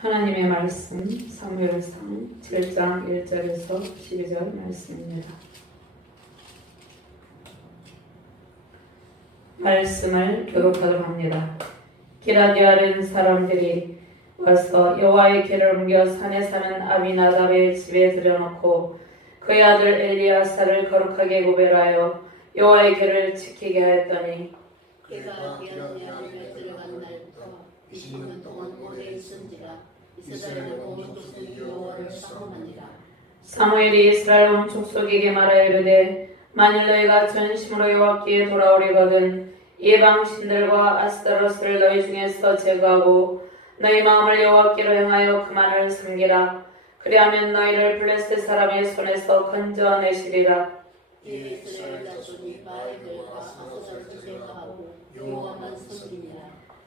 하나님의 말씀 사무엘상 7장 1절에서 12절 말씀입니다. 말씀을 교독하도록 합니다. 기라디아른 사람들이 와서 여호와의 궤를 옮겨 산에 사는 아비나답의 집에 들여놓고 그의 아들 엘리야사를 거룩하게 구별하여 여호와의 궤를 지키게 하였더니 그가 기라디아른에 들어간 날부터 20년 동안 오래 있은지라 이스라엘 온 족속이 여호와를 사모하니라. 사무엘이 이스라엘 온 족속에게 말하여 이르되 만일 너희가 전심으로 여호와께 돌아오리거든 이방 신들과 아스타로스를 너희 중에서 제거하고 너희 마음을 여호와께로 향하여 그만을 섬기라. 그리하면 너희를 블레셋 사람의 손에서 건져내시리라. 이에 이스라엘 자손이 바알들과 아스타로스를 제거하고 여호와만 섬기니라.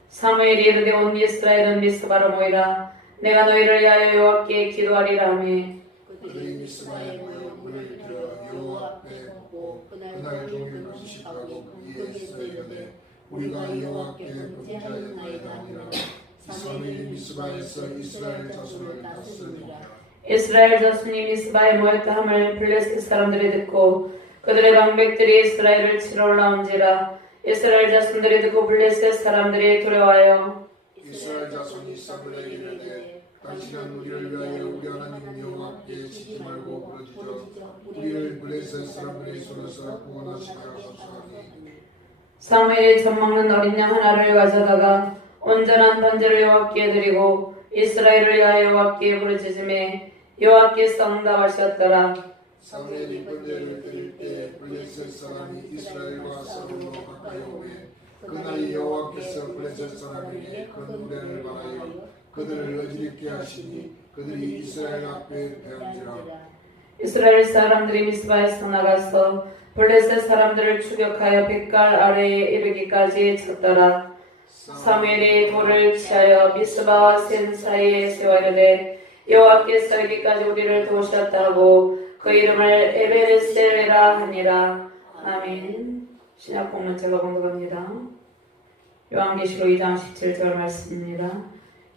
사무엘이 이르되 온 이스라엘은 미스바로 모이라. 내가 너희를 위하여 여호와께 기도하리라 하매 그들이 미스바에 모여 물을 들어 여호와 앞에 붓고 그날 종일 금식하고 거기에서 이르되 우리가 여호와께 범죄하였나이다 하니라. 사무엘이 미스바에서 이스라엘 자손을 다스리니라. 이스라엘 자손이 미스바에 모였다 함을 블레셋 사람들이 듣고 그들의 방백들이 이스라엘을 치러 올라온지라. 이스라엘 자손들이 듣고 블레셋 사람들이 두려워하여 이스라엘 자손이 사무엘에게 이르되 당신은 우리를 위하여 우리 하나님 여호와께 지지 말고 부르짖어 우리를 블레셋 사람들의 손에서 구원하시게 하소서하니. 사무엘이 젖 먹는 어린 양 하나를 가져다가 온전한 번제를 여호와께 드리고 이스라엘을 위하여 여호와께 부르짖음에 여호와께서 응답하셨더라. 사무엘이 번제를 드릴 때 블레셋 사람이 이스라엘과 싸우러 가까이 오매 그날 여호와께서 블레셋 사람에게 큰 노래를 말하여 그들을 어지럽게 하시니 그들이 이스라엘 앞에 배운지라. 이스라엘 사람들이 미스바에서 나가서 블레셋 사람들을 추격하여 벳갈 아래에 이르기까지 쳤더라. 사무엘이 돌을 취하여 미스바와 센 사이에 세워 이르되 여호와께서 여기까지 우리를 도우셨다 하고 그 이름을 에베레셀이라 하니라. 아멘. 신약 본문 제가 공독합니다. 요한계시록 2장 17절 말씀입니다.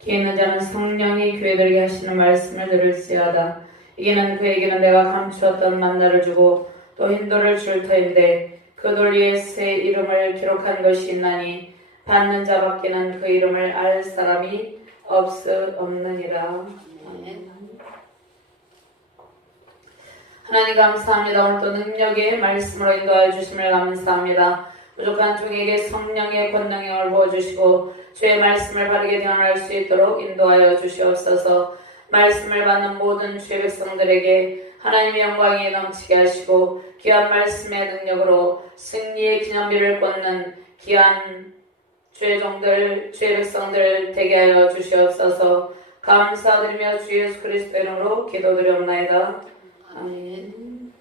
귀 있는 자는 성령이 교회들에게 하시는 말씀을 들을지어다. 이게는 그에게는 내가 감추었던 만나를 주고 또 흰돌을 줄 터인데 그 돌 위에 새 이름을 기록한 것이 있나니 받는 자밖에는 그 이름을 알 사람이 없느니라. 아멘. 하나님 감사합니다. 오늘도 능력의 말씀으로 인도하여 주심을 감사합니다. 부족한 종에게 성령의 권능을 부어주시고 주의 말씀을 바르게 대언할 수 있도록 인도하여 주시옵소서. 말씀을 받는 모든 주의 백성들에게 하나님의 영광이 넘치게 하시고 귀한 말씀의 능력으로 승리의 기념비를 꽂는 귀한 주의 종들, 주의 백성들 되게 하여 주시옵소서. 감사드리며 주 예수 그리스도 이름으로 기도드리옵나이다. 아멘.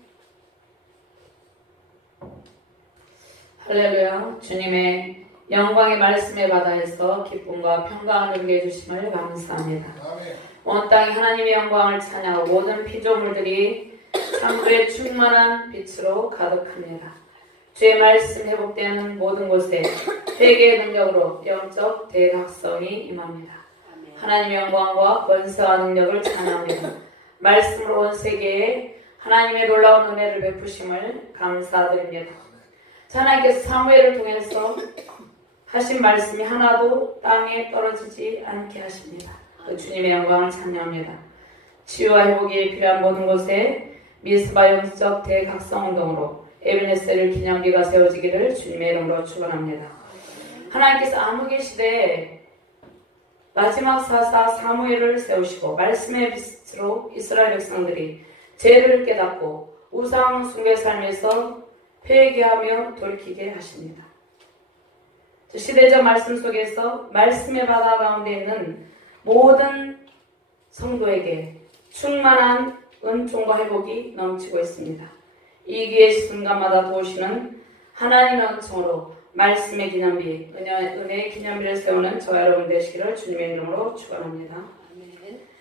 할렐루야. 주님의 영광의 말씀의 바다에서 기쁨과 평강을 누리게 해주심을 감사합니다. 온 땅이 하나님의 영광을 찬양하고 모든 피조물들이 창조의 충만한 빛으로 가득합니다. 주의 말씀 회복되는 모든 곳에 회개의 능력으로 영적 대각성이 임합니다. 하나님의 영광과 권세와 능력을 찬양합니다. 말씀으로 온 세계에 하나님의 놀라운 은혜를 베푸심을 감사드립니다. 하나님께서 사무엘을 통해서 하신 말씀이 하나도 땅에 떨어지지 않게 하십니다. 그 주님의 영광을 찬양합니다. 치유와 회복이 필요한 모든 곳에 미스바 영적 대각성운동으로 에베네셀 기념비가 세워지기를 주님의 이름으로 축원합니다. 하나님께서 암흑의 시대에 마지막 사사 사무엘을 세우시고 말씀의 빛으로 이스라엘 백성들이 죄를 깨닫고 우상 숭배 삶에서 회개하며 돌이키게 하십니다. 시대적 말씀 속에서 말씀의 바다 가운데 있는 모든 성도에게 충만한 은총과 회복이 넘치고 있습니다. 이 기회 순간마다 도우시는 하나님의 은총으로 말씀의 기념비, 은혜의 기념비를 세우는 저와 여러분 되시기를 주님의 이름으로 축원합니다.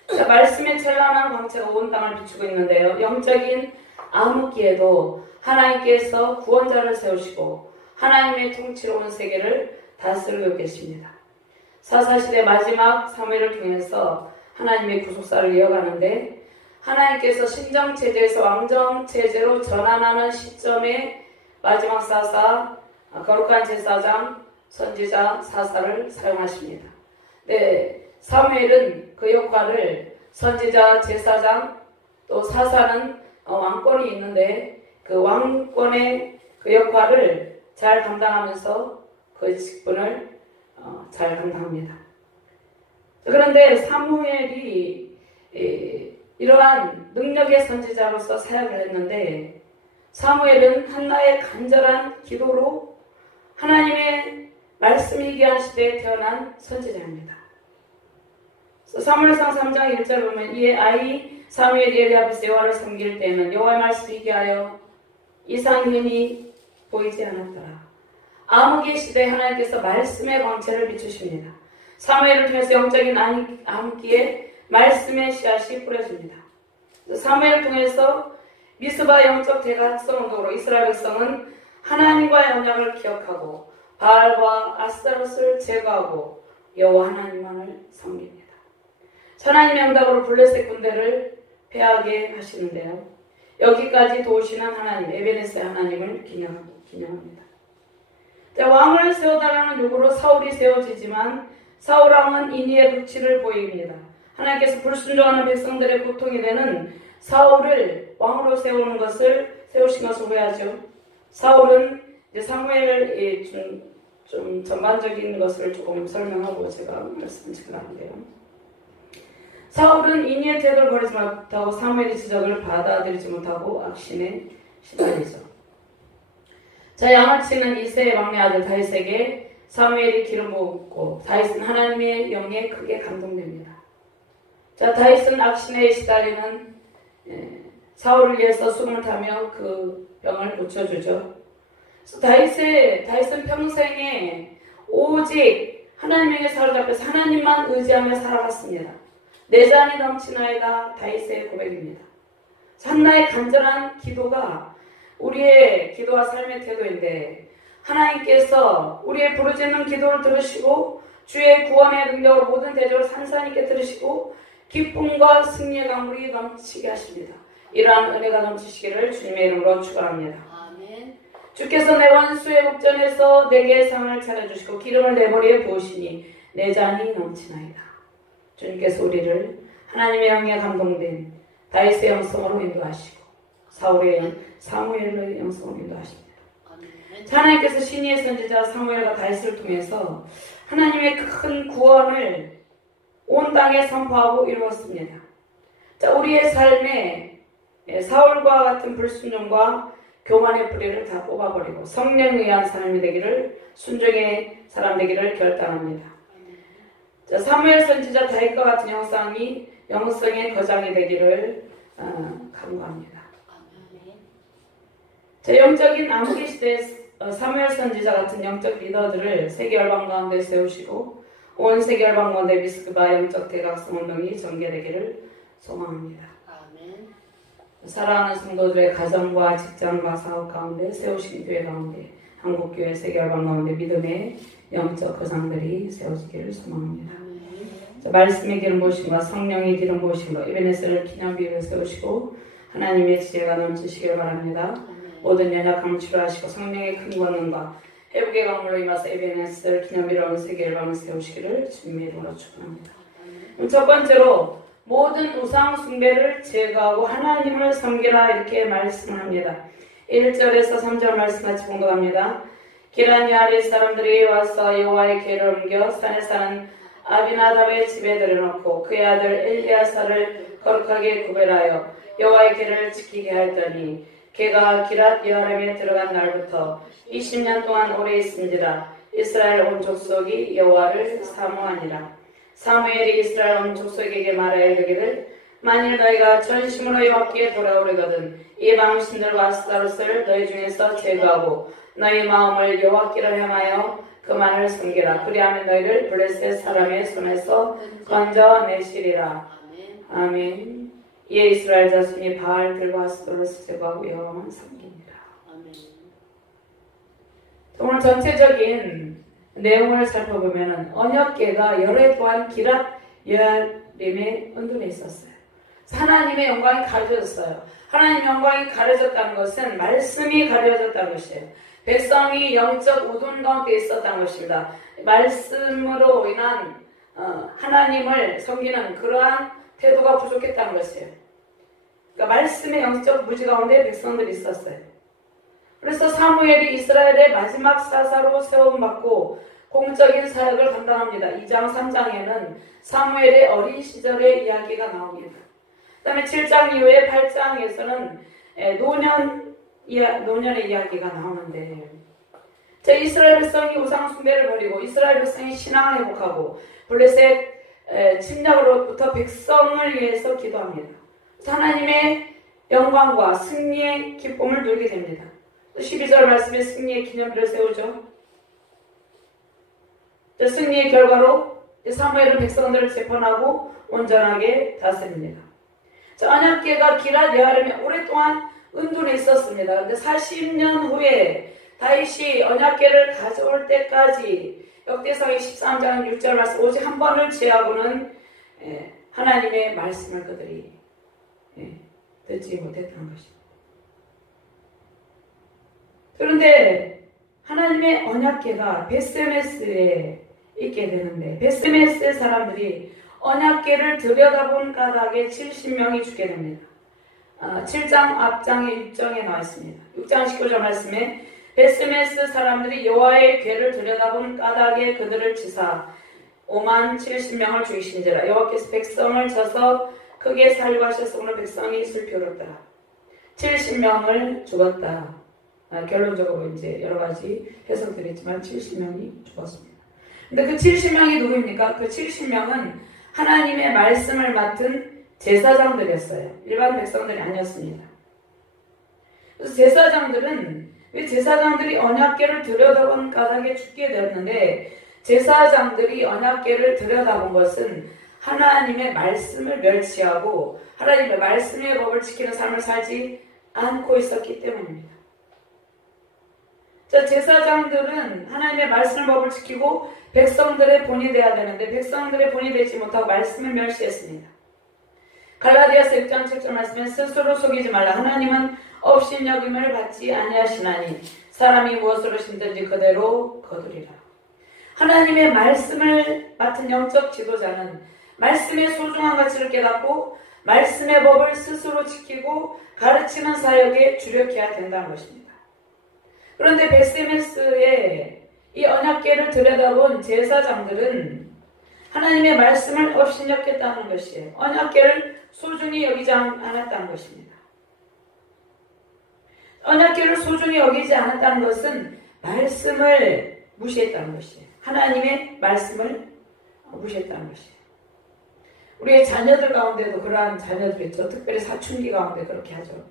자, 말씀의 찬란한 광채가 온 땅을 비추고 있는데요. 영적인 암흑기에도 하나님께서 구원자를 세우시고 하나님의 통치로 온 세계를 다스리고 계십니다. 사사시대 마지막 사무엘을 통해서 하나님의 구속사를 이어가는데 하나님께서 신정체제에서 왕정체제로 전환하는 시점에 마지막 사사, 거룩한 제사장, 선지자, 사사를 사용하십니다. 네, 사무엘은 그 역할을 선지자, 제사장, 또 사사는 왕권이 있는데 그 왕권의 그 역할을 잘 감당하면서 그 직분을 잘 감당합니다. 그런데 사무엘이 이러한 능력의 선지자로서 사역을 했는데 사무엘은 한나의 간절한 기도로 하나님의 말씀이 귀한 시대에 태어난 선지자입니다. 사무엘상 3장 1절 보면 이에 아이 사무엘이 엘리 앞에서 여호와를 섬길 때에는 여호와의 말씀이 귀하여 이상현이 보이지 않았더라. 암흑의 시대에 하나님께서 말씀의 광채를 비추십니다. 사무엘을 통해서 영적인 암흑기에 말씀의 씨앗이 뿌려집니다. 사무엘을 통해서 미스바 영적 대각성 운동으로 이스라엘 백성은 하나님과의 언약을 기억하고 바알과 아스타롯을 제거하고 여호와 하나님만을 섬깁니다. 하나님의 응답으로 블레셋 군대를 패하게 하시는데요. 여기까지 도우시는 하나님, 에베네스의 하나님을 기념합니다. 왕을 세워달라는 요구로 사울이 세워지지만 사울왕은 인의의 불치를 보입니다. 하나님께서 불순종하는 백성들의 고통이 되는 사울을 왕으로 세우신 것을 후회하죠. 사울은 이제 사무엘 좀 전반적인 것을 조금 설명하고 제가 말씀을 드리는데요. 사울은 인의의 태도를 버리지 못하고 사무엘의 지적을 받아들이지 못하고 악신에 시달리죠. 양을 치는 이새의 막내 아들 다윗에게 사무엘이 기름 부었고 다윗은 하나님의 영에 크게 감동됩니다. 다윗은 악신에 시달리는 사울을 위해서 숨을 타며 그 병을 고쳐주죠. 다윗은 평생에 오직 하나님에게 사로잡혀서 하나님만 의지하며 살아갔습니다. 내 잔이 넘치나이다 다윗의 고백입니다. 한나의 간절한 기도가 우리의 기도와 삶의 태도인데 하나님께서 우리의 부르짖는 기도를 들으시고 주의 구원의 능력으로 모든 대적을 산산히 있게 들으시고 기쁨과 승리의 강물이 넘치게 하십니다. 이러한 은혜가 넘치시기를 주님의 이름으로 축원합니다. 아멘. 주께서 내 원수의 목전에서 내게 상을 차려주시고 기름을 내 머리에 부으시니 내 잔이 넘치나이다. 주님께서 우리를 하나님의 영에 감동된 다윗의 영성으로 인도하시고 사무엘의 영성으로 인도하십니다. 하나님께서 신의의 선지자 사무엘과 다윗을 통해서 하나님의 큰 구원을 온 땅에 선포하고 이루었습니다. 우리의 삶에 사울과 같은 불순종과 교만의 뿌리를 다 뽑아버리고 성령에 의한 삶이 되기를 순종의 사람 되기를 결단합니다. 사무엘 선지자 다윗과 같은 영성의 거장이 되기를 간구합니다. 영적인 암흑의 시대에 사무엘 선지자 같은 영적 리더들을 세계 열방 가운데 세우시고 온 세계 열방 가운데 미스크바 영적 대각성 운동이 전개되기를 소망합니다. 아멘. 사랑하는 성도들의 가정과 직장과 사업 가운데 세우신 교회 가운데 한국교회 세계 열방 가운데 믿음의 영적 거장들이 세워지기를 소망합니다. 말씀의 기름 부으심과 성령의 기름 부으심과 에베네스를 기념비로 세우시고 하나님의 지혜가 넘치시길 바랍니다. 모든 연약함을 치료하시고 성령의 큰 권능과 회복의 강물로 임하서 에베네스를 기념비로 온 세계 열방을 세우시기를 주님의 이름으로 축원합니다. 첫 번째로 모든 우상 숭배를 제거하고 하나님을 섬기라 이렇게 말씀합니다. 1절에서 3절 말씀 같이 공독합니다. 기란야리 사람들이 와서 여호와의 궤를 옮겨 산에 사는 아비나답의 집에 들여놓고 그의 아들 엘리야사를 거룩하게 구별하여 여호와의 궤를 지키게 했더니 걔가 기랏 여아람에 들어간 날부터 20년 동안 오래 있은지라 이스라엘 온 족속이 여호와를 사모하니라. 사무엘이 이스라엘 온 족속에게 말하여 이르기를 만일 너희가 전심으로 여호와께 돌아오려거든 이 망신들과 아스타롯을 너희 중에서 제거하고 너희 마음을 여호와께로 향하여 그만을 섬기라. 그리하면 너희를 블레셋 사람의 손에서 건져내시리라. 아멘. 이에 이스라엘 자손이 바알들과 아스타롯을 제거하고 여호와만 섬깁니다. 아멘. 오늘 전체적인 내용을 살펴보면 언약궤가 열애 또한 기랏 여아림의 은둔에 있었어요. 하나님의 영광이 가려졌어요. 하나님의 영광이 가려졌다는 것은 말씀이 가려졌다는 것이에요. 백성이 영적 어두운 가운데 있었다는 것입니다. 말씀으로 인한 하나님을 섬기는 그러한 태도가 부족했다는 것이에요. 그러니까 말씀의 영적 무지 가운데 백성들이 있었어요. 그래서 사무엘이 이스라엘의 마지막 사사로 세움받고 공적인 사역을 감당합니다. 2장 3장에는 사무엘의 어린 시절의 이야기가 나옵니다. 그 다음에 7장 이후에 8장에서는 노년의 이야기가 나오는데, 이스라엘 백성이 우상 숭배를 버리고 이스라엘 백성이 신앙을 회복하고 블레셋 침략으로부터 백성을 위해서 기도합니다. 하나님의 영광과 승리의 기쁨을 누리게 됩니다. 12절 말씀에 승리의 기념비를 세우죠. 승리의 결과로 사무엘은 백성들을 재판하고 온전하게 다스립니다. 언약궤가 기럇 여아림에 오랫동안 은둔에 있었습니다. 그런데 40년 후에 다윗이 언약궤를 가져올 때까지 역대상 13장 6절 말씀 오직 한 번을 제하고는 하나님의 말씀을 그들이 듣지 못했다는 것입니다. 그런데 하나님의 언약궤가 벳세메스에 있게 되는데, 벳세메스의 사람들이 언약궤를 들여다본 까닭에 70명이 죽게 됩니다. 7장 앞장의 6장에 나와 있습니다. 6장 19절 말씀에 벳세메스 사람들이 여호와의 궤를 들여다본 까닭에 그들을 치사 5만 70명을 죽이신지라. 여호와께서 백성을 쳐서 크게 살구하셨으므로 백성이 슬피 울었더라. 70명을 죽었다. 결론적으로 이제 여러 가지 해석들이 있지만 70명이 죽었습니다. 근데 그 70명이 누구입니까? 그 70명은 하나님의 말씀을 맡은 제사장들이었어요. 일반 백성들이 아니었습니다. 그래서 제사장들이 언약궤를 들여다본 까닭에 죽게 되었는데, 제사장들이 언약궤를 들여다본 것은 하나님의 말씀을 멸치하고 하나님의 말씀의 법을 지키는 삶을 살지 않고 있었기 때문입니다. 제사장들은 하나님의 말씀의 법을 지키고 백성들의 본이 되어야 되는데 백성들의 본이 되지 못하고 말씀을 멸시했습니다. 갈라디아서 6장 7절 말씀에 스스로 속이지 말라. 하나님은 업신여김을 받지 아니하시나니 사람이 무엇으로 심든지 그대로 거두리라. 하나님의 말씀을 맡은 영적 지도자는 말씀의 소중한 가치를 깨닫고 말씀의 법을 스스로 지키고 가르치는 사역에 주력해야 된다는 것입니다. 그런데 벳세메스의 이 언약궤를 들여다본 제사장들은 하나님의 말씀을 업신여겼다는 것이에요. 언약궤를 소중히 여기지 않았다는 것입니다. 언약궤를 소중히 여기지 않았다는 것은 말씀을 무시했다는 것이에요. 하나님의 말씀을 무시했다는 것이에요. 우리의 자녀들 가운데도 그러한 자녀들이 있죠. 특별히 사춘기 가운데 그렇게 하죠.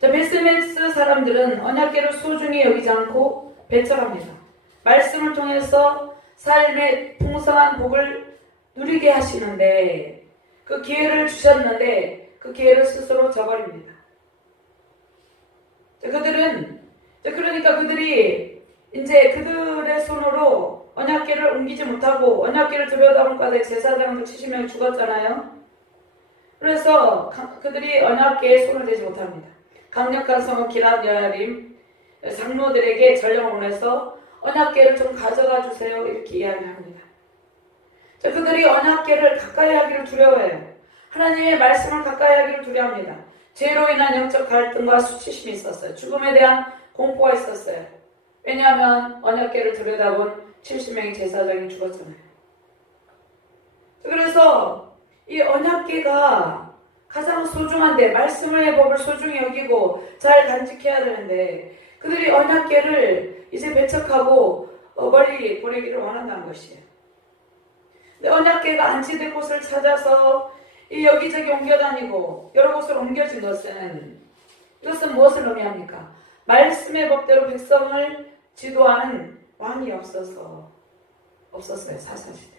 벳세메스 사람들은 언약궤를 소중히 여기지 않고 배척합니다. 말씀을 통해서 삶의 풍성한 복을 누리게 하시는데 그 기회를 주셨는데 그 기회를 스스로 저버립니다. 그들이 이제 그들의 손으로 언약궤를 옮기지 못하고 언약궤를 들여다본 까닭에 제사장들 70명이 죽었잖아요. 그래서 그들이 언약궤에 손을 대지 못합니다. 강력한 성읍 기럇 여아림 장로들에게 전령을 보내서 언약궤를 좀 가져가 주세요 이렇게 이야기합니다. 그들이 언약궤를 가까이 하기를 두려워해요. 하나님의 말씀을 가까이 하기를 두려워합니다. 죄로 인한 영적 갈등과 수치심이 있었어요. 죽음에 대한 공포가 있었어요. 왜냐하면 언약궤를 들여다본 70명의 제사장이 죽었잖아요. 그래서 이 언약궤가 가장 소중한데 말씀의 법을 소중히 여기고 잘 간직해야 되는데 그들이 언약궤를 이제 배척하고 멀리 보내기를 원한다는 것이에요. 근데 언약궤가 안치된 곳을 찾아서 이 여기저기 옮겨다니고 여러 곳으로 옮겨진 것은 이것은 무엇을 의미합니까? 말씀의 법대로 백성을 지도하는 왕이 없었어요. 사사시대.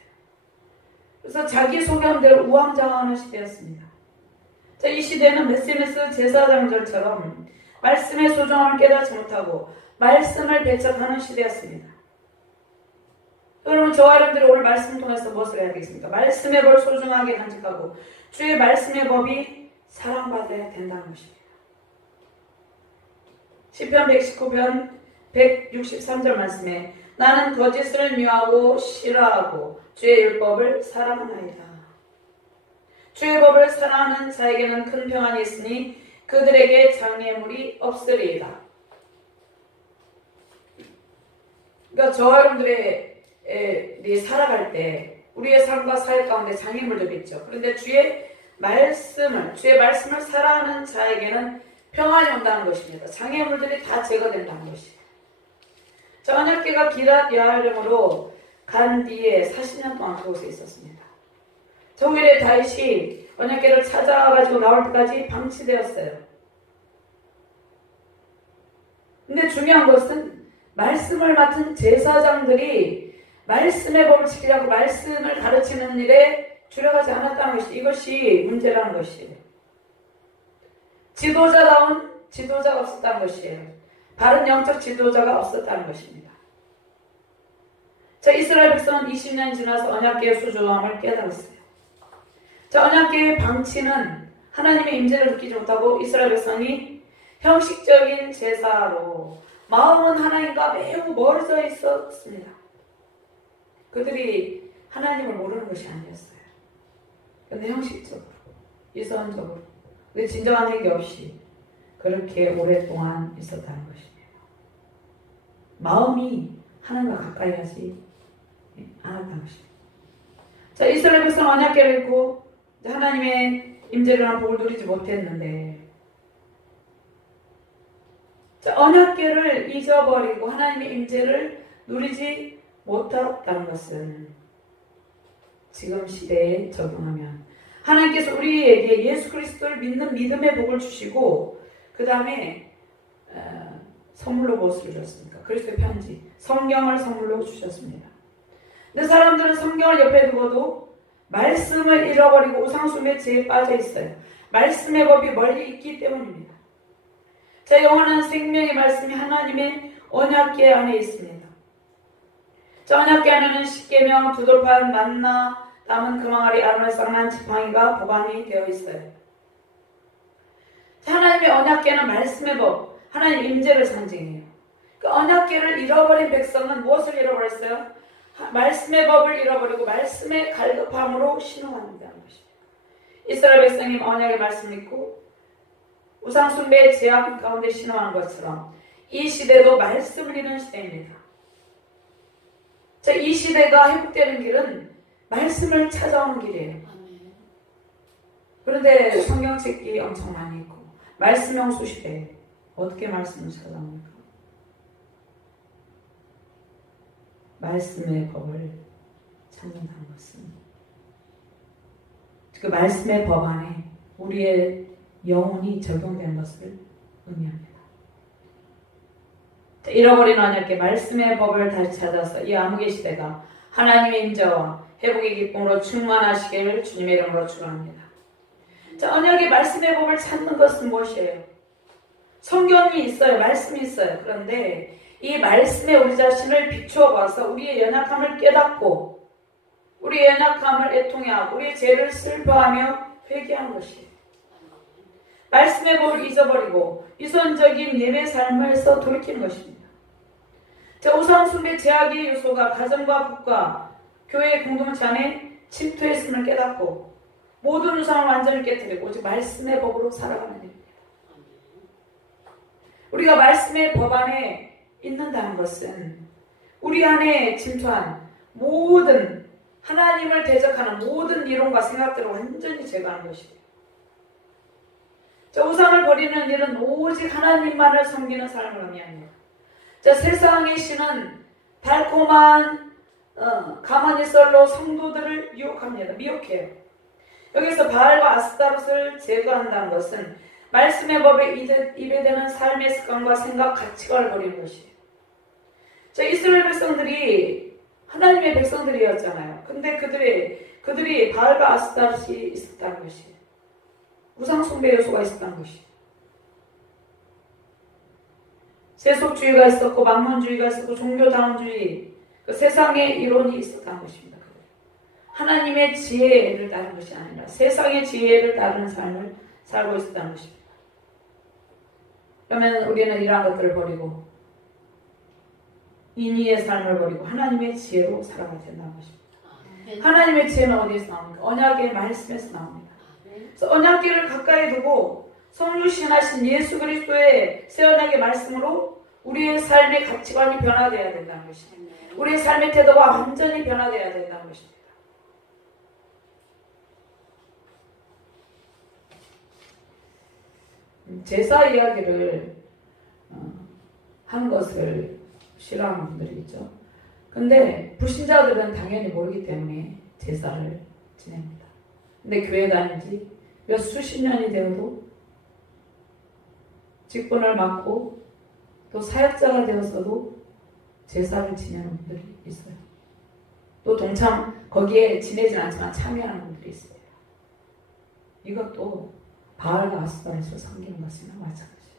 그래서 자기 소견대로 우왕좌왕하는 시대였습니다. 이 시대는 벳세메스 제사장들처럼 말씀의 소중함을 깨닫지 못하고 말씀을 배척하는 시대였습니다. 그러면 저와 여러분들이 오늘 말씀을 통해서 무엇을 해야 되겠습니까? 말씀의 법을 소중하게 간직하고 주의 말씀의 법이 사랑받아야 된다는 것입니다. 시편 119편 163절 말씀에 나는 거짓을 미워하고 싫어하고 주의 율법을 사랑하나이다. 주의 법을 사랑하는 자에게는 큰 평안이 있으니 그들에게 장애물이 없으리이다. 그러니까 저와 여러분들이 살아갈 때 우리의 삶과 사회 가운데 장애물들이 있죠. 그런데 주의 말씀을 사랑하는 자에게는 평안이 온다는 것입니다. 장애물들이 다 제거된다는 것이에요. 저 언약궤가 기랏 여아림으로 간 뒤에 40년 동안 그곳에 있었습니다. 정일의 다윗이 언약궤를 찾아가지고 나올 때까지 방치되었어요. 근데 중요한 것은 말씀을 맡은 제사장들이 말씀의 법을 지키려고 말씀을 가르치는 일에 주력하지 않았다는 것이 이것이 문제라는 것이에요. 지도자다운 지도자가 없었다는 것이에요. 바른 영적 지도자가 없었다는 것입니다. 자, 이스라엘 백성은 20년이 지나서 언약궤의 소중함을 깨달았어요. 자, 언약궤의 방치는 하나님의 임재를 느끼지 못하고 이스라엘 백성이 형식적인 제사로 마음은 하나님과 매우 멀어져 있었습니다. 그들이 하나님을 모르는 것이 아니었어요. 그런데 형식적으로, 유선적으로, 근데 진정한 회개 없이 그렇게 오랫동안 있었다는 것입니다. 마음이 하나님과 가까이 하지 않았다는 것입니다. 자, 이스라엘 백성 언약궤를 입고 하나님의 임재를 복을 누리지 못했는데, 자, 언약궤를 잊어버리고 하나님의 임재를 누리지 못했다는 것은 지금 시대에 적용하면 하나님께서 우리에게 예수 그리스도를 믿는 믿음의 복을 주시고 그 다음에 선물로 무엇을 주셨습니까? 그리스도의 편지, 성경을 선물로 주셨습니다. 근데 사람들은 성경을 옆에 두고도 말씀을 잃어버리고 우상숭배에 제일 빠져 있어요. 말씀의 법이 멀리 있기 때문입니다. 자, 영원한 생명의 말씀이 하나님의 언약궤 안에 있습니다. 자, 언약궤 안에는 십계명, 두돌판, 만나, 담은 금항아리, 아론의 쌍난 지팡이가 보관이 되어 있어요. 자, 하나님의 언약궤는 말씀의 법, 하나님 임재를 상징해요. 그 언약궤를 잃어버린 백성은 무엇을 잃어버렸어요? 말씀의 법을 잃어버리고 말씀의 갈급함으로 신앙한다는 것입니다. 이스라엘 백성이 언약의 말씀을 믿고 우상숭배의 제약 가운데 신앙하는 것처럼 이 시대도 말씀을 잃는 시대입니다. 자, 이 시대가 회복되는 길은 말씀을 찾아오는 길이에요. 그런데 성경책이 엄청 많이 있고 말씀 형수 시대에 어떻게 말씀을 찾아옵니까? 말씀의 법을 찾는다는 것은 그 말씀의 법 안에 우리의 영혼이 적용되는 것을 의미합니다. 자, 잃어버린 언약궤 말씀의 법을 다시 찾아서 이 암흑의 시대가 하나님의 임재와 회복의 기쁨으로 충만하시기를 주님의 이름으로 축원합니다. 자, 언약의 말씀의 법을 찾는 것은 무엇이에요? 성경이 있어요. 말씀이 있어요. 그런데 이 말씀에 우리 자신을 비추어 봐서 우리의 연약함을 깨닫고 우리의 연약함을 애통해하고 우리의 죄를 슬퍼하며 회개하는 것이에요. 말씀의 법을 잊어버리고 유선적인 예배 삶에서 돌이키는 것입니다. 자, 우상숭배 제약의 요소가 가정과 국가, 교회의 공동체 안에 침투했음을 깨닫고 모든 우상을 완전히 깨뜨리고 오직 말씀의 법으로 살아가는 일입니다. 우리가 말씀의 법 안에 있는다는 것은 우리 안에 침투한 모든 하나님을 대적하는 모든 이론과 생각들을 완전히 제거하는 것입니다. 자, 우상을 버리는 일은 오직 하나님만을 섬기는 삶을 의미합니다. 자, 세상의 신은 달콤한 가만히 썰로 성도들을 유혹합니다. 미혹해요. 여기서 바알과 아스타롯을 제거한다는 것은 말씀의 법에 입에대는 삶의 습관과 생각, 가치관을 버리는 것이에요. 자, 이스라엘 백성들이 하나님의 백성들이었잖아요. 근데 그들이 바알과 아스타롯이 있었다는 것이에요. 우상숭배 요소가 있었다는 것이에요. 세속주의가 있었고 만몬주의가 있었고 종교다운주의, 그 세상의 이론이 있었다는 것입니다. 하나님의 지혜를 따르는 것이 아니라 세상의 지혜를 따르는 삶을 살고 있었다는 것입니다. 그러면 우리는 이러한 것들을 버리고 인위의 삶을 버리고 하나님의 지혜로 살아가야 된다는 것입니다. 하나님의 지혜는 어디에서 나옵니까? 언약의 말씀에서 나옵니다. 그래서 언약궤를 가까이 두고 성육신하신 예수 그리스도의 새 언약의 말씀으로 우리의 삶의 가치관이 변화되어야 된다는 것입니다. 우리의 삶의 태도가 완전히 변화되어야 된다는 것입니다. 제사 이야기를 하는 것을 싫어하는 분들이 있죠. 근데 불신자들은 당연히 모르기 때문에 제사를 지냅니다. 근데 교회 다닌 지 몇 수십 년이 되어도 직분을 맡고 또 사역자가 되어서도 제사를 지내는 분들이 있어요. 또 동참 거기에 지내진 않지만 참여하는 분들이 있어요. 이것도 바알과 아스타롯을 섬기는 것이나 마찬가지예요.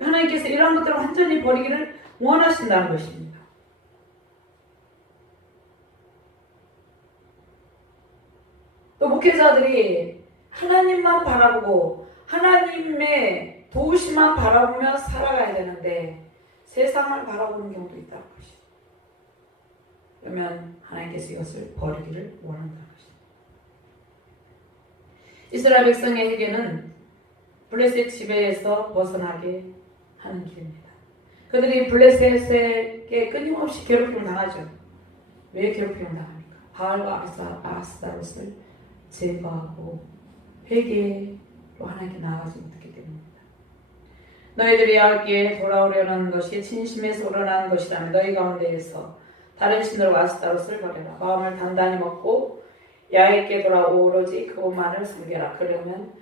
하나님께서 이런 것들을 완전히 버리기를 원하신다는 것입니다. 또 목회자들이 하나님만 바라보고 하나님의 도우심만 바라보며 살아가야 되는데 세상을 바라보는 경우도 있다는 것이죠. 그러면 하나님께서 이것을 버리기를 원한다는 것입니다. 이스라엘 백성의 회개는 블레셋 지배에서 벗어나게 하는 길입니다. 그들이 블레셋에게 끊임없이 괴롭힘을 당하죠. 왜 괴롭힘을 당합니까? 바알과 아스타롯을 제거하고 회개로 하나님께 나아가지 못했기 때문입니다. 너희들이 여호와께 돌아오려는 것이 진심에서 우러나는 것이라면 너희 가운데에서 다른 신으로 아스타롯을 버려라. 마음을 단단히 먹고 야훼께 돌아오고 오로지 그분만을 섬겨라. 그러면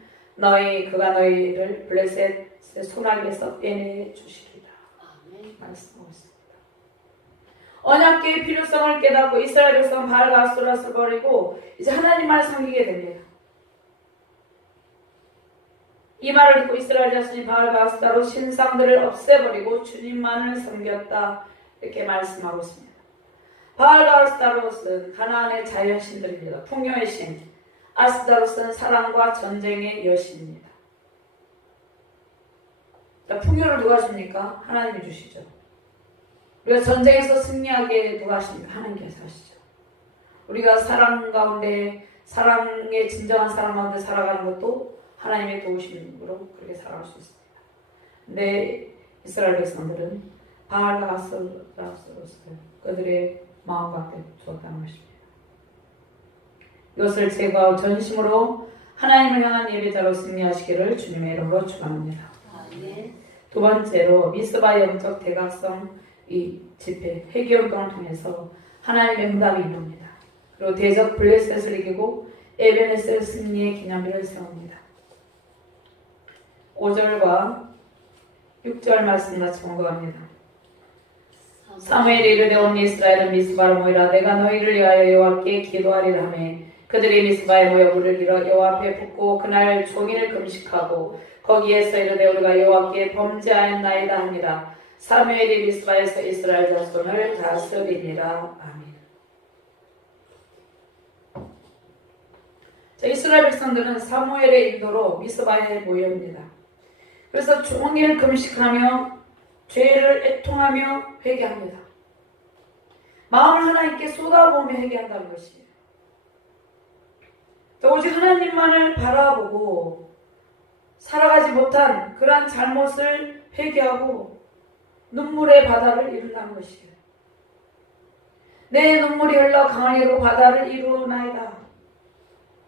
그가 너희를 블레셋의 손아귀에서 떼내 주시리라. 말씀하고 있습니다. 언약궤의 필요성을 깨닫고 이스라엘 백성은 바알과 아스타롯을 버리고 이제 하나님만 섬기게 됩니다. 이 말을 듣고 이스라엘 자손이 바알과 아스타롯 신상들을 없애버리고 주님만을 섬겼다. 이렇게 말씀하고 있습니다. 바알과 아스타롯은 가나안의 자연신들입니다. 풍요의 신. 아스타롯은 사랑과 전쟁의 여신입니다. 풍요를 누가 줍니까? 하나님이 주시죠. 우리가 전쟁에서 승리하게 누가 하십니까? 하나님께서 하시죠. 우리가 사랑 가운데, 사랑의 진정한 사랑 가운데 살아가는 것도 하나님의 도우심으로 그렇게 살아갈 수 있습니다. 근데 이스라엘 백성들은 바알과 아스타롯을 그들의 마음 가운데 주었다는 것입니다. 이것을 제거하고 전심으로 하나님을 향한 예배자로 승리하시기를 주님의 이름으로 축원합니다. 두 번째로 미스바의 영적 대각성 이 집회 회개운동을 통해서 하나님의 응답이 이룹니다. 그리고 대적 블레셋을 이기고 에베네셀 승리의 기념비를 세웁니다. 5절과 6절 말씀 같이 공부합니다. 사무엘이 이르되 온 이스라엘은 미스바로 모이라. 내가 너희를 위하여 여호와께 기도하리라 하매 그들이 미스바에 모여 물을 빌어 여호와 앞에 붓고 그날 종일 금식하고 거기에서 이르되 우리가 여호와께 범죄하였나이다 하니라. 사무엘이 미스바에서 이스라엘 자손을 다스리니라. 아멘. 자, 이스라엘 백성들은 사무엘의 인도로 미스바에 모여옵니다. 그래서 종일 금식하며 죄를 애통하며 회개합니다. 마음을 하나님께 쏟아부으며 회개한다는 것이에요. 오직 하나님만을 바라보고 살아가지 못한 그러한 잘못을 회개하고 눈물의 바다를 이룬다는 것이에요. 내 눈물이 흘러 강을 바다를 이루나이다.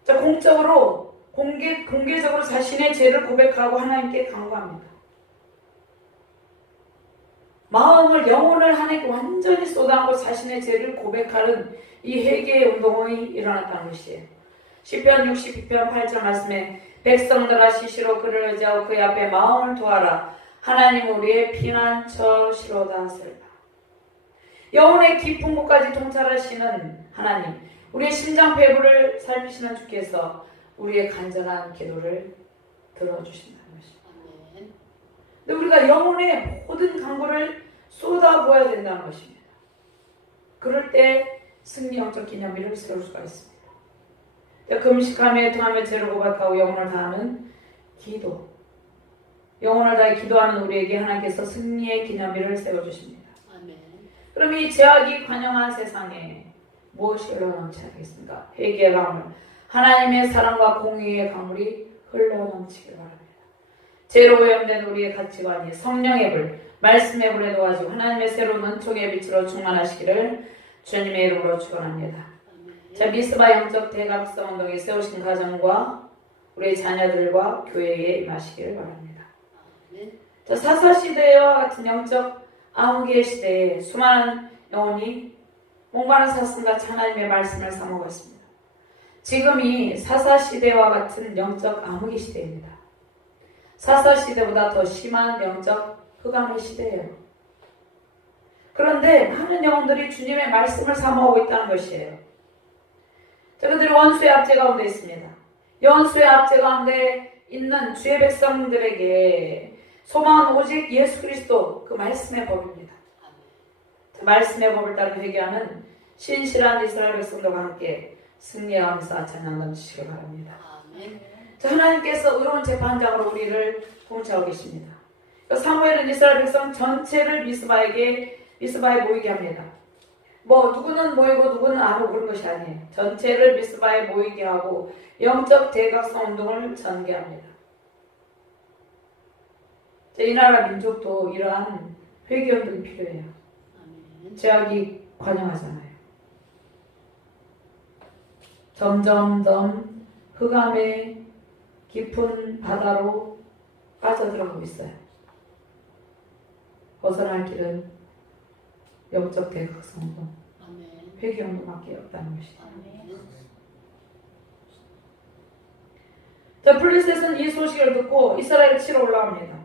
자, 공적으로 공개적으로 자신의 죄를 고백하고 하나님께 간구합니다. 마음을 영혼을 하나님께 완전히 쏟아붓고 자신의 죄를 고백하는 이 회개의 운동이 일어났다는 것이에요. 시편 62편 8절 말씀에 백성들아 시시로 그를 의지하고 그의 앞에 마음을 두어라. 하나님 우리의 피난처시로다 하시리라. 영혼의 깊은 곳까지 통찰하시는 하나님, 우리의 심장 배부를 살피시는 주께서 우리의 간절한 기도를 들어주신다는 것입니다. 근데 우리가 영혼의 모든 간구를 쏟아부어야 된다는 것입니다. 그럴 때 승리 영적 기념일을 세울 수가 있습니다. 금식하며 통하며 죄를 고백하고 영혼을 다하는 기도. 영혼을 다해 기도하는 우리에게 하나님께서 승리의 기념일을 세워주십니다. 아멘. 그럼 이 죄악이 관영한 세상에 무엇이 흘러넘쳐야 되겠습니까? 회개의 강물, 하나님의 사랑과 공의의 강물이 흘러넘치길 바랍니다. 죄로 오염된 우리의 가치관이 성령의 불, 말씀의 불에 도와주고 하나님의 새로운 은총의 빛으로 충만하시기를 주님의 이름으로 축원합니다. 자, 미스바 영적 대각성 운동에 세우신 가정과 우리 자녀들과 교회에 임하시기를 바랍니다. 자, 사사시대와 같은 영적 암흑의 시대에 수많은 영혼이 목마른 사슴같이 하나님의 말씀을 사모하고 있습니다. 지금이 사사시대와 같은 영적 암흑의 시대입니다. 사사시대보다 더 심한 영적 흑암의 시대예요. 그런데 많은 영혼들이 주님의 말씀을 사모하고 있다는 것이에요. 자, 그들이 원수의 압제 가운데 있습니다. 원수의 압제 가운데 있는 주의 백성들에게 소망은 오직 예수 그리스도 그 말씀의 법입니다. 자, 말씀의 법을 따라 회개하는 신실한 이스라엘 백성들과 함께 승리의 감사 찬양 넘치시기 바랍니다. 자, 하나님께서 의로운 재판장으로 우리를 통치하고 계십니다. 사무엘은 이스라엘 백성 전체를 미스바에 모이게 합니다. 누구는 모이고 누구는 안 오고 그런 것이 아니에요. 전체를 미스바에 모이게 하고 영적 대각성 운동을 전개합니다. 이 나라 민족도 이러한 회개 운동이 필요해요. 죄악이 관영하잖아요. 점점점 흑암의 깊은 바다로 빠져들어가고 있어요. 벗어날 길은 영적 대각성 운동, 회개 운동밖에 없다는 것이죠. 자, 블레셋은 이 소식을 듣고 이스라엘을 치러 올라옵니다.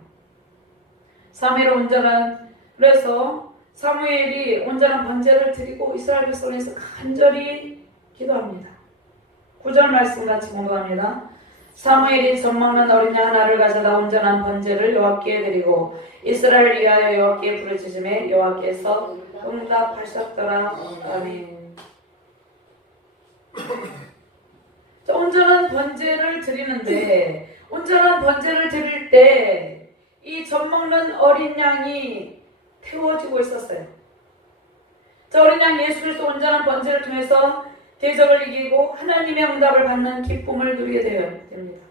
그래서 사무엘이 온전한 번제를 드리고 이스라엘 백성에서 간절히 기도합니다. 9절 말씀 같이 공부합니다. 사무엘이 젖먹는 어린 양 하나를 가져다 온전한 번제를 여호와께 드리고 이스라엘을 위하여 여호와께 부르짖음에 여호와께서 응답하셨더라. 아멘. 자, 온전한 번제를 드리는데 온전한 번제를 드릴 때 이 젖먹는 어린 양이 태워지고 있었어요. 자, 어린 양 예수 그리스도 온전한 번제를 통해서 대적을 이기고 하나님의 응답을 받는 기쁨을 누리게 됩니다.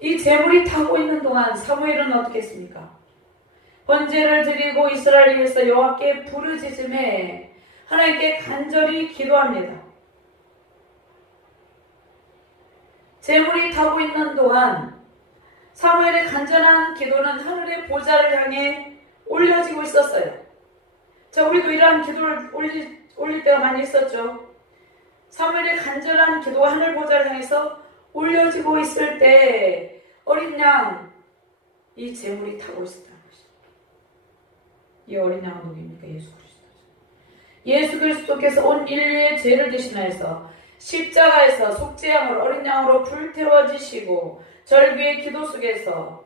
이 제물이 타고 있는 동안 사무엘은 어떻게 했습니까? 번제를 드리고 이스라엘을 위해서 여호와께 부르짖음에 하나님께 간절히 기도합니다. 제물이 타고 있는 동안 사무엘의 간절한 기도는 하늘의 보좌를 향해 올려지고 있었어요. 자, 우리도 이러한 기도를 올릴 때가 많이 있었죠. 사무엘의 간절한 기도가 하늘 보좌를 향해서 올려지고 있을 때 어린 양, 이 제물이 타고 있었다는 것입니다. 이 어린 양은 누구입니까? 예수 그리스도죠. 예수 그리스도께서 온 인류의 죄를 대신하여서 십자가에서 속죄양으로 어린 양으로 불태워지시고 절규의 기도 속에서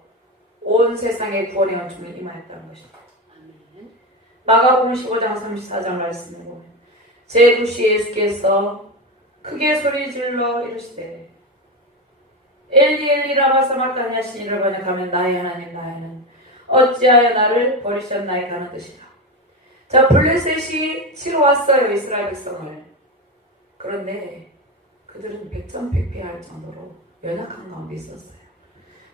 온 세상의 구원의 은총을 임하였다는 것입니다. 마가복음 15장 34장 말씀을 보면 제9시 예수께서 크게 소리질러 이르시되 엘리 엘리 라마 사마르다니 하신 이를 번역하면 나의 하나님 나의 하나님 어찌하여 나를 버리셨나이까 하는 뜻이다. 자, 블레셋이 치러 왔어요. 이스라엘 백성을. 그런데 그들은 백전백패할 정도로 연약한 가운데 있었어요.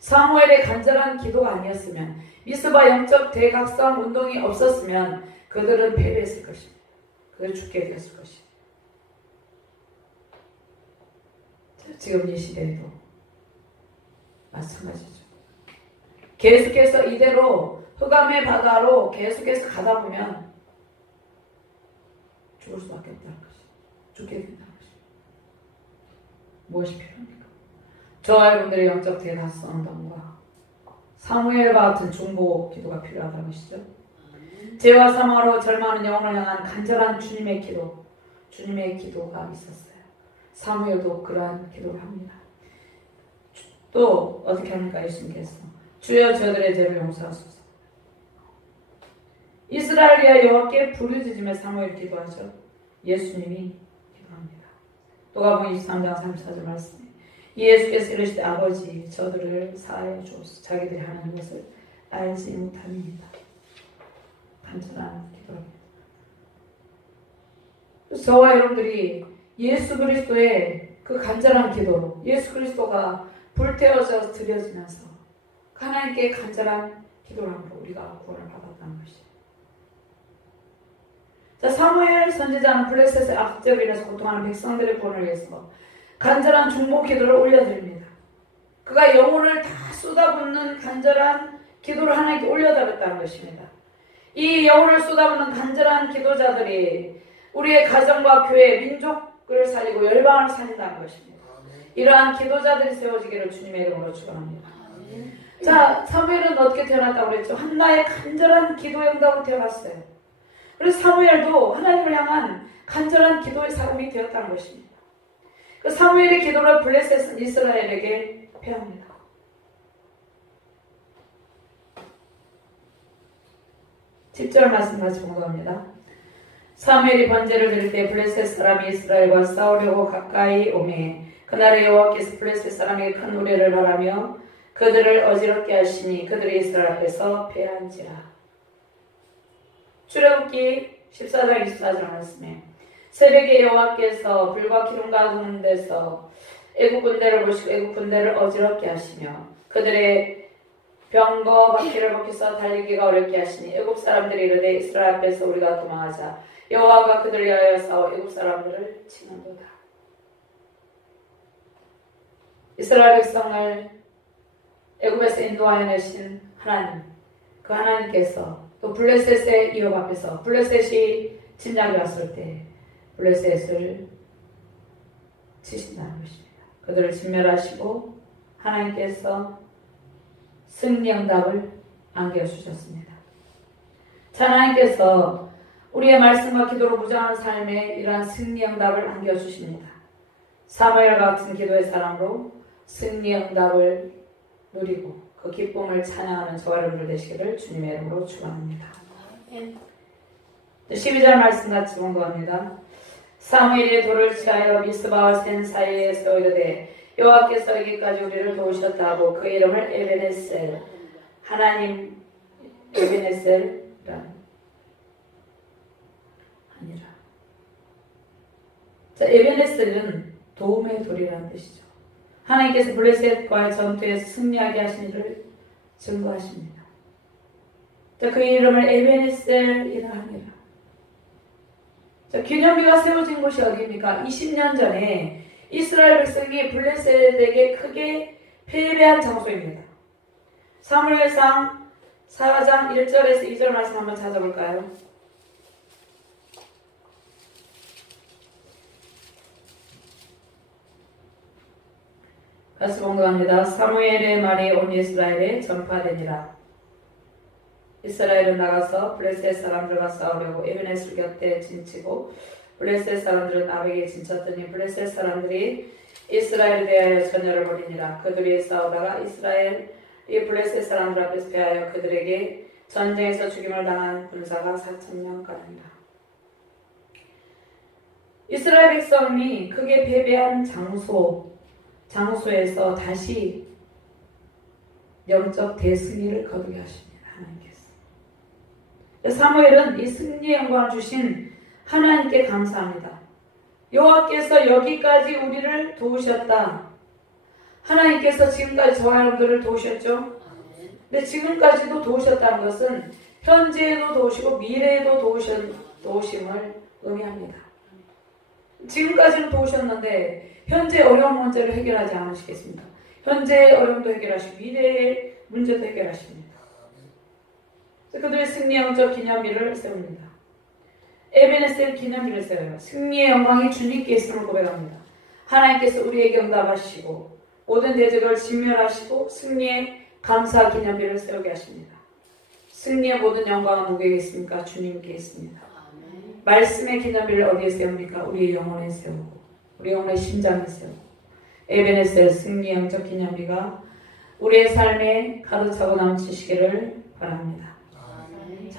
사무엘의 간절한 기도가 아니었으면, 미스바 영적 대각성 운동이 없었으면 그들은 패배했을 것입니다. 그들 죽게 되었을 것입니다. 지금 이 시대에도 마찬가지죠. 계속해서 이대로 흑암의 바다로 계속해서 가다 보면 죽을 수밖에 없다는 것이죠. 죽게 된다는 것이죠. 무엇이 필요합니까? 저와 여러분들의 영적 대각성 운동과 사무엘과 같은 중보 기도가 필요하다는 것이죠. 죄와 사망으로 절망하는 영혼을 향한 간절한 주님의 기도가 있었어요. 사무엘도 그러한 기도를 합니다. 또 어떻게 합니까? 예수님께서 주여 저들의 죄를 용서하소서. 이스라엘 위하여 여호와께 부르짖으며 사무엘 기도하죠. 예수님이 기도합니다. 누가복음 23장 34절 말씀에 예수께서 이르시되 아버지 저들을 사하여 주옵소서. 자기들이 하는 것을 알지 못함이니이다. 간절한 기도입니다. 저와 여러분들이 예수 그리스도의 그 간절한 기도로 예수 그리스도가 불태워져 드려지면서 하나님께 간절한 기도함으로 우리가 구원을 받았다는 것이죠. 자, 사무엘 선지자는 블레셋의 악죄로 인해서 고통하는 백성들의 구원을 위해서 간절한 중보 기도를 올려드립니다. 그가 영혼을 다 쏟아붓는 간절한 기도를 하나님께 올려드렸다는 것입니다. 이 영혼을 쏟아붓는 간절한 기도자들이 우리의 가정과 교회, 민족을 살리고 열방을 살린다는 것입니다. 이러한 기도자들이 세워지기를 주님의 이름으로 축원합니다. 자, 사무엘은 어떻게 태어났다고 그랬죠? 한나의 간절한 기도의 응답으로 태어났어요. 그래서 사무엘도 하나님을 향한 간절한 기도의 사람이 되었다는 것입니다. 그 사무엘의 기도를 블레셋은 이스라엘에게 패합니다. (10절) 말씀 같이 공부합니다. 사무엘이 번제를 드릴 때 블레셋 사람이 이스라엘과 싸우려고 가까이 오매 그날에 여호와께서 블레셋 사람에게 큰 우레를 바라며 그들을 어지럽게 하시니 그들이 이스라엘 앞에서 패한지라. 출애굽기 14장 24절 말씀에 새벽에 여호와께서 불과 기름과 구는 데서 애국 군대를 보시고 애국 군대를 어지럽게 하시며 그들의 병거 바퀴를 벗겨서 달리기가 어렵게 하시니 애국 사람들이 이르되 이스라엘 앞에서 우리가 도망하자. 여호와가 그들을 위하여 싸워 애국 사람들을 치는도다. 이스라엘 백성을 애굽에서 인도하여 내신 하나님, 그 하나님께서 또 블레셋의 위협 앞에서 블레셋이 침략이 왔을 때 블레셋을 치신다는 것입니다. 그들을 진멸하시고 하나님께서 승리 응답을 안겨주셨습니다. 하나님께서 우리의 말씀과 기도로 무장한 삶에 이러한 승리 응답을 안겨주십니다. 사무엘 같은 기도의 사람으로 승리 응답을 누리고 그 기쁨을 찬양하는 저와 여러분들 되시기를 주님의 이름으로 축원합니다. 12절 말씀 같이 공부합니다. 사무엘이 돌을 취하여 미스바와 센 사이에 세워 이르되 여호와께서 여기까지 우리를 도우셨다 하고 그 이름을 에베네셀, 하나님 에베네셀이라 하니라. 자, 에베네셀은 도움의 돌이라는 뜻이죠. 하나님께서 블레셋과의 전투에서 승리하게 하신 일을 증거하십니다. 자, 그 이름을 에베네셀이라 하니라. 자, 기념비가 세워진 곳이 어디입니까? 20년 전에 이스라엘 백성이 블레셋에게 크게 패배한 장소입니다. 사무엘상 4장 1절에서 2절 말씀 한번 찾아볼까요? 같이 공부합니다. 사무엘의 말이 온 이스라엘에 전파되니라. 이스라엘은 나가서 블레셋 사람들과 싸우려고 에베네셀 곁에 진치고 블레셋 사람들은 아벡에 진쳤더니 블레셋 사람들이 이스라엘에 대하여 전열을 벌이니라. 그들이 싸우다가 이스라엘이 블레셋 사람들 앞에서 패하여 그들에게 전쟁에서 죽임을 당한 군사가 4,000명가량이라. 이스라엘 백성이 크게 패배한 장소에서 다시 영적 대승리를 거두게 하십니다. 하나님께서. 사무엘은 이 승리의 영광을 주신 하나님께 감사합니다. 여호와께서 여기까지 우리를 도우셨다. 하나님께서 지금까지 저와 여러분들을 도우셨죠? 근데 지금까지도 도우셨다는 것은 현재에도 도우시고 미래에도 도우심을 의미합니다. 지금까지는 도우셨는데 현재 어려운 문제를 해결하지 않으시겠습니까? 현재의 어려움도 해결하시고 미래의 문제도 해결하십니다. 그들의 승리의 영적 기념비를 세웁니다. 에베네셀 기념비를 세워요. 승리의 영광이 주님께 있음을 고백합니다. 하나님께서 우리에게 응답하시고 모든 대적을 진멸하시고 승리의 감사 기념비를 세우게 하십니다. 승리의 모든 영광은 누구에게 있습니까? 주님께 있습니다. 말씀의 기념비를 어디에 세웁니까? 우리의 영혼에 세우고 우리 영혼의 심장에 세우고 에베네셀 승리의 영적 기념비가 우리의 삶에 가득 차고 넘치시기를 바랍니다.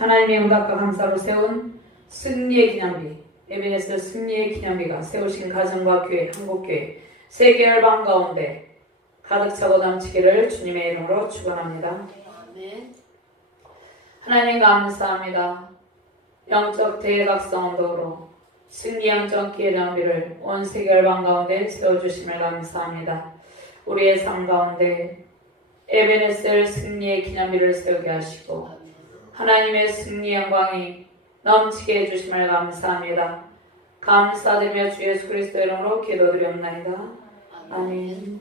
하나님의 응답과 감사로 세운 승리의 기념비, 에베네스 승리의 기념비가 세우신 가정과 교회, 한국교회, 세계 열방 가운데 가득 차고 넘치기를 주님의 이름으로 축원합니다. 하나님 감사합니다. 영적 대각성 언덕으로 승리 영적 기념비를 온 세계 열방 가운데 세워주심을 감사합니다. 우리의 삶 가운데 에베네셀 승리의 기념비를 세우게 하시고 하나님의 승리 영광이 넘치게 해주심을 감사합니다. 감사드리며 주 예수 그리스도 이름으로 기도드리옵나이다. 아멘.